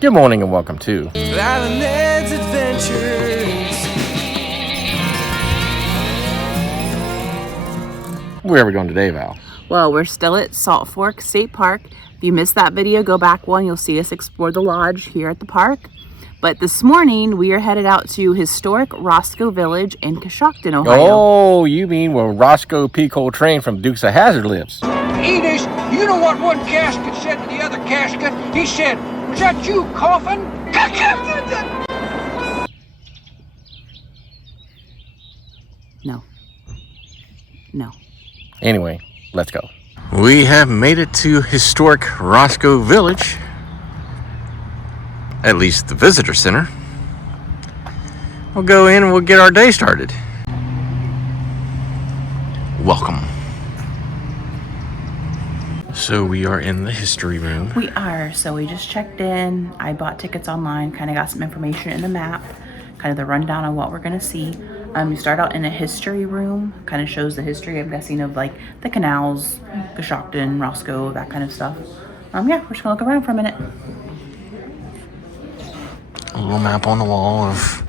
Good morning and welcome to Island's Adventures. Where are we going today, Val? Well, we're still at Salt Fork State Park. If you missed that video, go back one. You'll see us explore the lodge here at the park. But this morning, we are headed out to historic Roscoe Village in Coshocton, Ohio. Oh, you mean where Roscoe P. Coltrane from Dukes of Hazzard lives? Edith, you know what one casket said to the other casket? He said, "Was that you coughing?" No. Anyway, let's go. We have made it to historic Roscoe Village. At least the visitor center. We'll go in and we'll get our day started. Welcome. So we are in the history room. We are. So we just checked in. I bought tickets online, kind of got some information in the map, kind of the rundown on what we're going to see. You start out in a history room, kind of shows the history, I'm guessing, of like the canals, Coshocton, Roscoe, that kind of stuff. Yeah, we're just going to look around for a minute. A little map on the wall of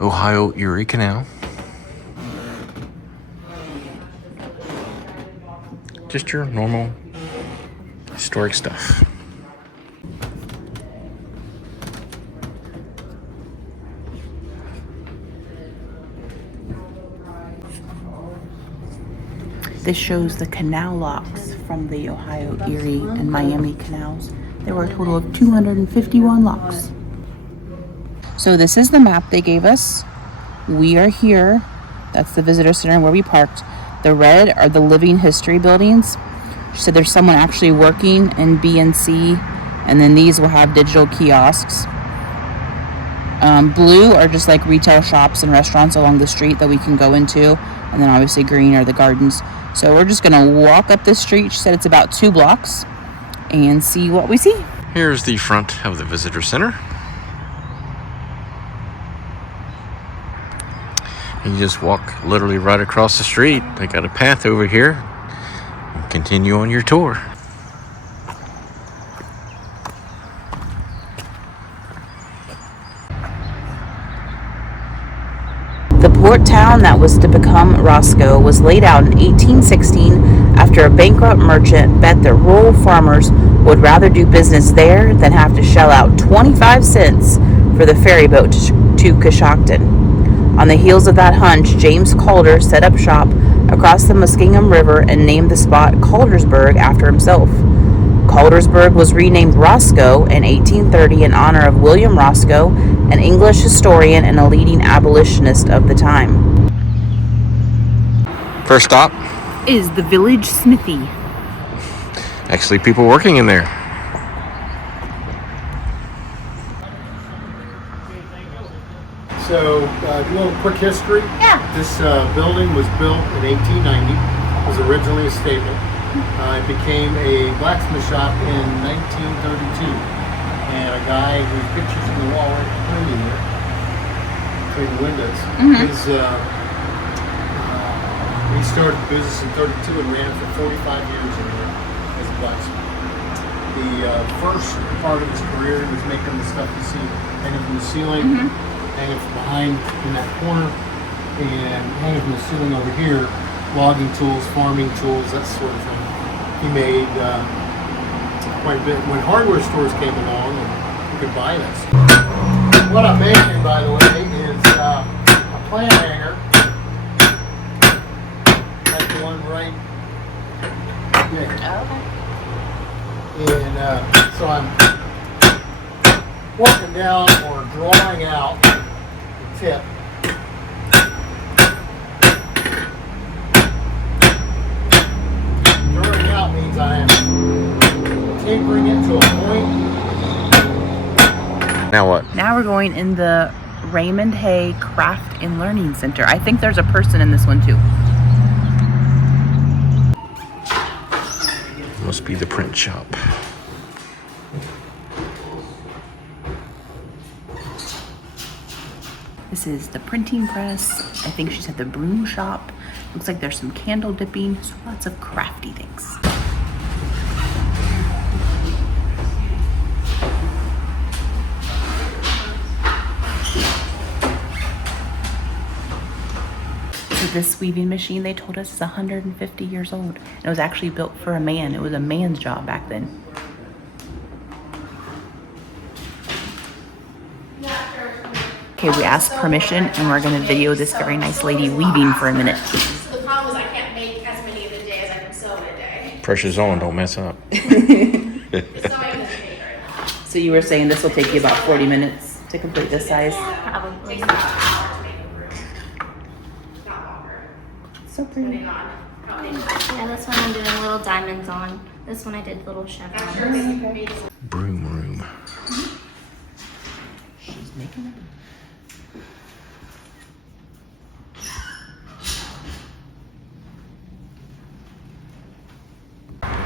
Ohio Erie Canal. Just your normal historic stuff. This shows the canal locks from the Ohio, Erie, and Miami canals. There were a total of 251 locks. So this is the map they gave us. We are here. That's the visitor center where we parked. The red are the living history buildings. She said there's someone actually working in B&C, and then these will have digital kiosks. Blue are just like retail shops and restaurants along the street that we can go into, and then obviously green are the gardens. So we're just gonna walk up this street. She said it's about 2 blocks and see what we see. Here's the front of the visitor center. You just walk literally right across the street. They got a path over here. And continue on your tour. The port town that was to become Roscoe was laid out in 1816 after a bankrupt merchant bet that rural farmers would rather do business there than have to shell out 25 cents for the ferry boat to Coshocton. On the heels of that hunch, James Calder set up shop across the Muskingum River and named the spot Caldersburg after himself. Caldersburg was renamed Roscoe in 1830 in honor of William Roscoe, an English historian and a leading abolitionist of the time. First stop Is the village smithy. actually people working in there. So, a little quick history. Yeah. This building was built in 1890. It was originally a stable. It became a blacksmith shop in 1932. And a guy whose picture's in the wall right behind me there, between the windows, he started the business in 32 and ran it for 45 years in there as a blacksmith. The first part of his career was making the stuff you see hanging from the ceiling, hanging from behind in that corner, and hanging from the ceiling over here, logging tools, farming tools, that sort of thing. He made quite a bit. When hardware stores came along, and you could buy this. What I'm making, by the way, is a plant hanger, like the one right there. And so I'm working down or drawing out the tip. Drawing out means I am tapering it to a point. Now what? Now we're going in the Raymond Hay Craft and Learning Center. I think there's a person in this one too. Must be the print shop. This is the printing press. I think she said the broom shop. Looks like there's some candle dipping, so lots of crafty things. this weaving machine, they told us, is 150 years old. And it was actually built for a man. It was a man's job back then. Okay, we asked permission and we're gonna video this very nice lady weaving for a minute. So the problem is I can't make as many of a day as I can sew in a day. Pressure's on, don't mess up. The sewing doesn't take very long. So you were saying this will take you about 40 minutes to complete this size? Probably. Takes about an hour to make a room. Not longer. So pretty. Depending on how many. Yeah, this one I'm doing little diamonds on. This one I did little chevrons. Broom room. She's making it.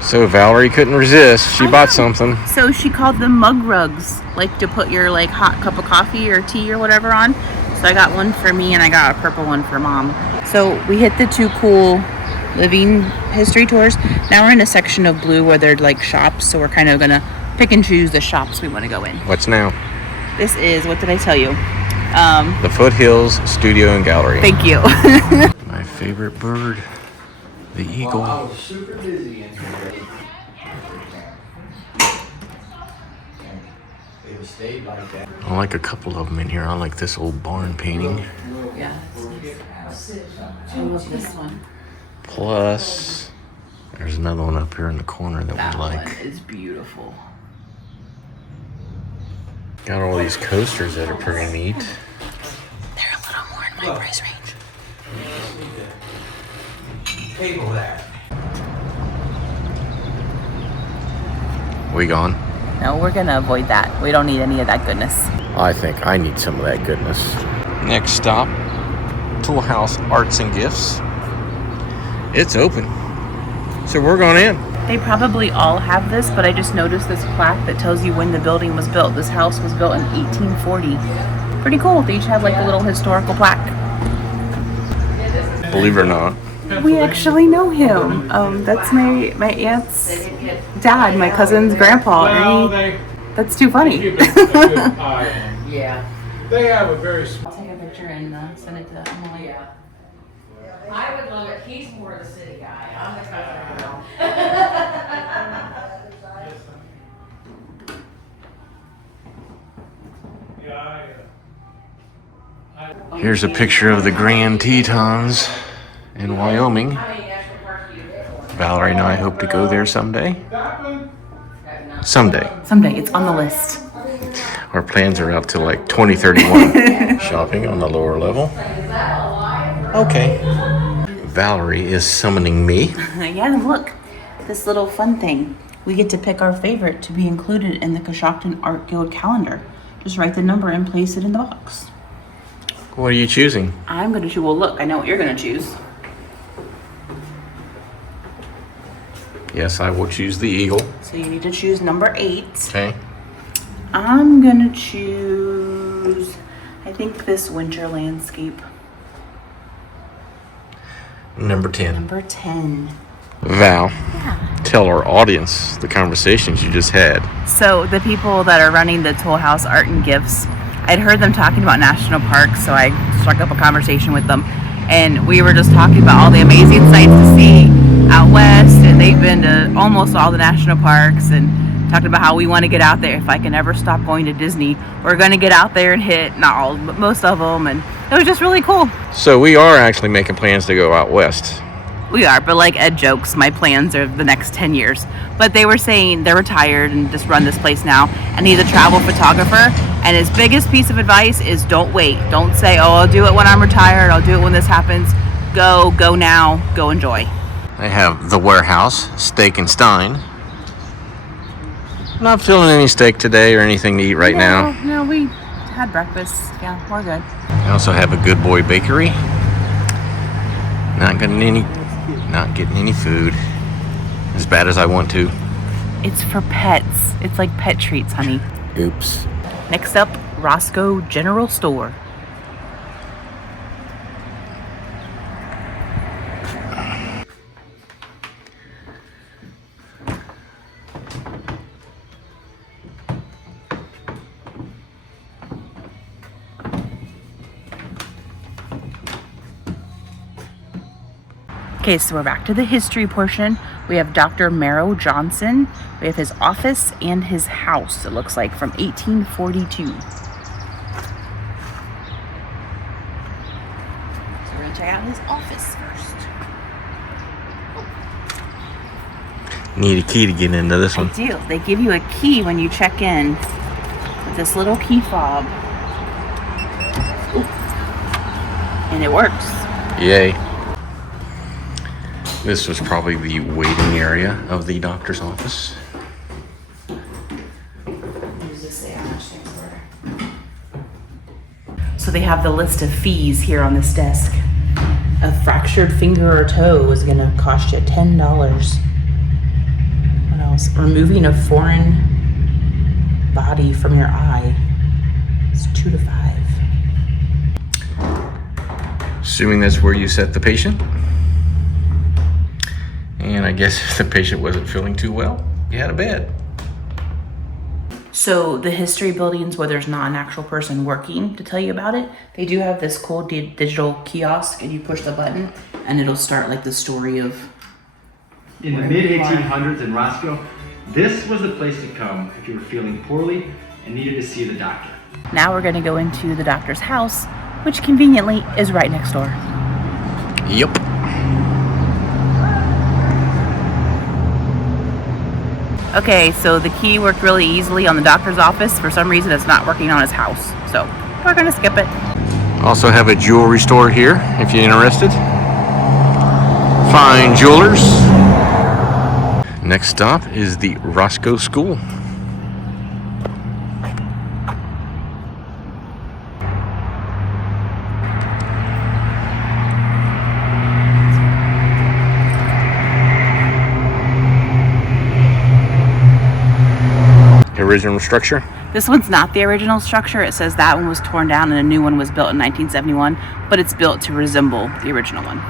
So Valerie couldn't resist. She bought something. So she called them mug rugs, like to put your like hot cup of coffee or tea or whatever on. So I got one for me and I got a purple one for mom. So we hit the two cool living history tours. Now we're in a section of blue where they're like shops. So we're kind of gonna pick and choose the shops we want to go in. What's now? This is, what did I tell you? The Foothills Studio and Gallery. Thank you. My favorite bird, the eagle. I was super busy in here. It stayed like that. I like a couple of them in here. I like this old barn painting. Yeah. I love this one. Plus, there's another one up here in the corner that we like. One is beautiful. Got all these coasters that are pretty neat. They're a little more in my price range. Table there. We gone? No, we're gonna avoid that. We don't need any of that goodness. I think I need some of that goodness. Next stop, Tool House Arts and Gifts. It's open, so we're going in. They probably all have this, but I just noticed this plaque that tells you when the building was built. This house was built in 1840. Pretty cool. They each have like a little historical plaque. Believe it or not. We actually know him. That's my aunt's dad, my cousin's grandpa. Ernie. That's too funny. Yeah. They have a very small. I'll take a picture and send it to Emily. Yeah. I would love it. He's more the city guy. I'm the country girl. Here's a picture of the Grand Tetons in Wyoming. Valerie and I hope to go there someday. Someday. Someday. It's on the list. Our plans are out to like 2031. Shopping on the lower level. Okay. Valerie is summoning me. Yeah, look. This little fun thing. We get to pick our favorite to be included in the Coshocton Art Guild calendar. Just write the number and place it in the box. What are you choosing? I'm going to choose. Well, look, I know what you're going to choose. Yes, I will choose the eagle. So you need to choose number 8. Okay. I'm going to choose, I think, this winter landscape. Number 10. Number 10. Val, tell our audience the conversations you just had. So the people that are running the Tool House Art and Gifts, I'd heard them talking about national parks, so I struck up a conversation with them. And we were just talking about all the amazing sights to see out west, and they've been to almost all the national parks, and talking about how we want to get out there. If I can ever stop going to Disney, we're going to get out there and hit, not all, but most of them, and it was just really cool. So we are actually making plans to go out west. We are, but like Ed jokes, my plans are the next 10 years. But they were saying they're retired and just run this place now, and he's a travel photographer, and his biggest piece of advice is don't wait. Don't say, oh, I'll do it when I'm retired, I'll do it when this happens. Go now, go enjoy. They have the Warehouse, Steak and Stein. Not feeling any steak today or anything to eat right now. No, we had breakfast. Yeah, we're good. I also have a Good Boy Bakery. Not getting any food. As bad as I want to. It's for pets. It's like pet treats, honey. Oops. Next up, Roscoe General Store. Okay, so we're back to the history portion. We have Dr. Merrow Johnson. We have his office and his house, it looks like, from 1842. So we're gonna check out his office first. Need a key to get into this one. I do. They give you a key when you check in with this little key fob. Ooh. And it works. Yay. This was probably the waiting area of the doctor's office. So they have the list of fees here on this desk. A fractured finger or toe is gonna cost you $10. What else? Removing a foreign body from your eye. It's $2 to $5. Assuming that's where you set the patient. And I guess if the patient wasn't feeling too well, you had a bed. So the history buildings where there's not an actual person working to tell you about it, they do have this cool digital kiosk, and you push the button and it'll start like the story of... In the mid-1800s in Roscoe, this was the place to come if you were feeling poorly and needed to see the doctor. Now we're gonna go into the doctor's house, which conveniently is right next door. Yep. Okay, so the key worked really easily on the doctor's office. For some reason, it's not working on his house. So we're gonna skip it. Also have a jewelry store here if you're interested. Fine jewelers. Next stop is the Roscoe School. Original structure. This one's not the original structure. It says that one was torn down and a new one was built in 1971, but it's built to resemble the original one.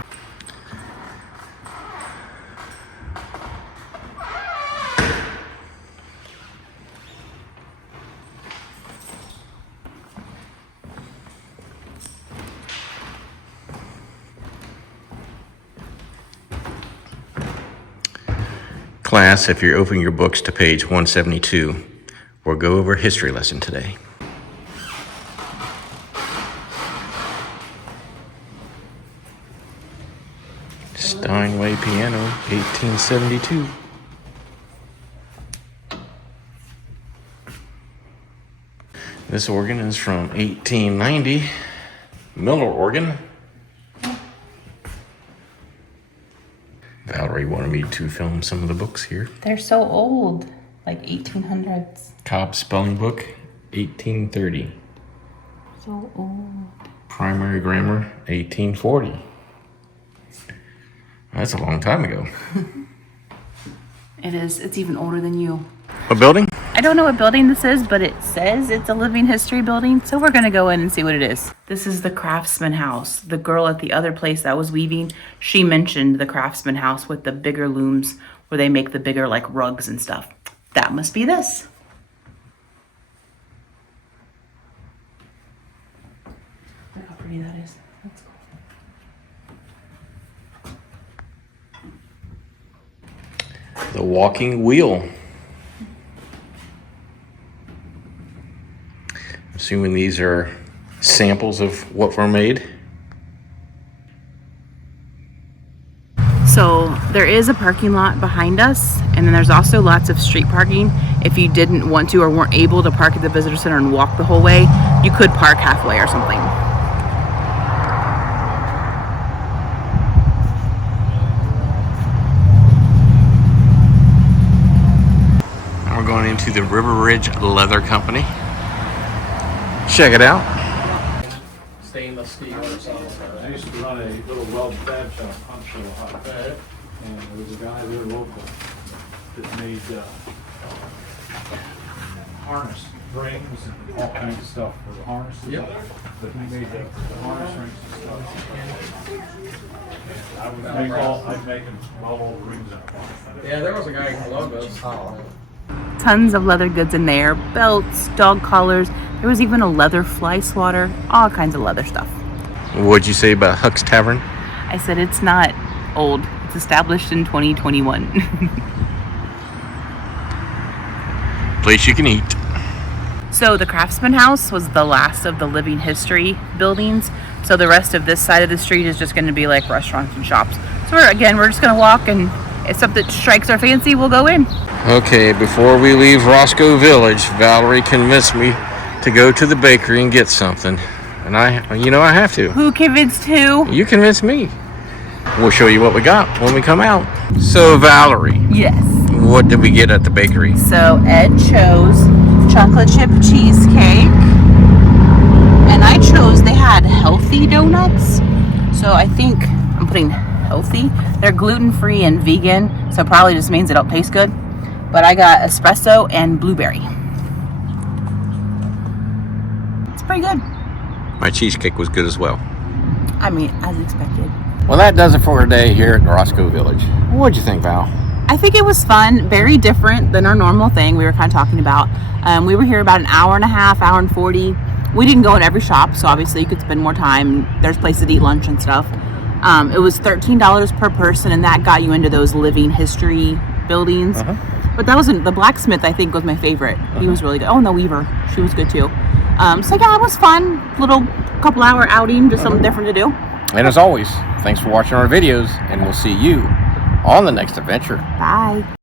Class, if you're opening your books to page 172, we'll go over a history lesson today. Steinway piano, 1872. This organ is from 1890, Miller organ. Valerie wanted me to film some of the books here. They're so old, like 1800s. Cobb Spelling Book, 1830. So old. Primary Grammar, 1840. That's a long time ago. It is. It's even older than you. A building? I don't know what building this is, but it says it's a living history building, so we're gonna go in and see what it is. This is the Craftsman House. The girl at the other place that was weaving, she mentioned the Craftsman House with the bigger looms where they make the bigger like rugs and stuff. That must be this. Look how pretty that is. That's cool. The walking wheel. Assuming these are samples of what were made. So there is a parking lot behind us, and then there's also lots of street parking. If you didn't want to or weren't able to park at the visitor center and walk the whole way, you could park halfway or something. And we're going into the River Ridge Leather Company. Check it out. Stainless steel or something. I used to run a little weld fab shop, punch show hot bed, and there was a guy there local that made harness rings and all kinds of stuff for the harnesses. Yep. But he made the harness rings and stuff. I'd make them all old rings out. Yeah, there was a guy in Columbus. Tons of leather goods in there, belts, dog collars. There was even a leather fly swatter, all kinds of leather stuff. What'd you say about Huck's Tavern? I said it's not old. It's established in 2021. Place you can eat. So the Craftsman House was the last of the living history buildings. So the rest of this side of the street is just going to be like restaurants and shops. So we're just going to walk, and if something strikes our fancy, we'll go in. Okay, before we leave Roscoe Village, Valerie convinced me to go to the bakery and get something. And I have to. Who convinced who? You convinced me. We'll show you what we got when we come out. So Valerie. Yes. What did we get at the bakery? So Ed chose chocolate chip cheesecake, and I chose, they had healthy donuts. So I think I'm putting healthy. They're gluten-free and vegan, so probably just means they don't taste good. But I got espresso and blueberry. It's pretty good. My cheesecake was good as well. I mean, as expected. Well, that does it for our day here at Roscoe Village. What'd you think, Val? I think it was fun, very different than our normal thing we were kind of talking about. We were here about an hour and a half, hour and 40. We didn't go in every shop, so obviously you could spend more time. There's places to eat lunch and stuff. It was $13 per person, and that got you into those living history buildings. But that wasn't, the Blacksmith, I think, was my favorite. He was really good. Oh, and the Weaver, she was good too. So yeah, it was fun. Little couple hour outing, just something different to do. And as always, thanks for watching our videos, and we'll see you on the next adventure. Bye.